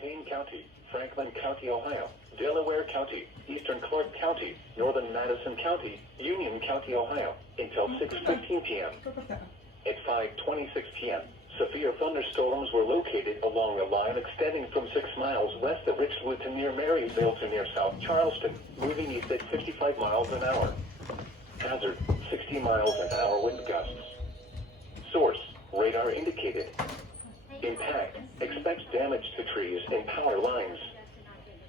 Champaign County, Franklin County, Ohio, Delaware County, Eastern Clark County, Northern Madison County, Union County, Ohio, until 6:15 p.m. At 5:26 p.m., severe thunderstorms were located along a line extending from 6 miles west of Richwood to near Marysville to near South Charleston, moving east at 55 miles an hour. Hazard, 60 miles an hour wind gusts. Source, radar indicated. Impact, expects damage to trees and power lines.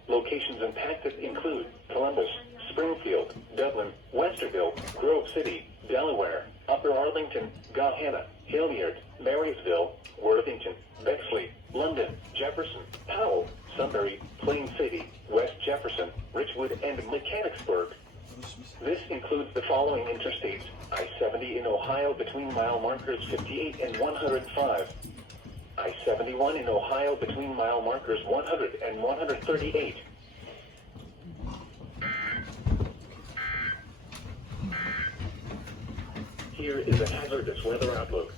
Locations impacted include Columbus, Springfield, Dublin, Westerville, Grove City, Delaware, Upper Arlington, Gahanna, Hilliard, Marysville, Worthington, Bexley, London, Jefferson, Powell, Sunbury, Plain City, West Jefferson, Richwood, and Mechanicsburg. This includes the following interstates: I-70 in Ohio between mile markers 58 and 105. I-71 in Ohio between mile markers 100 and 138. Here is a hazardous weather outlook.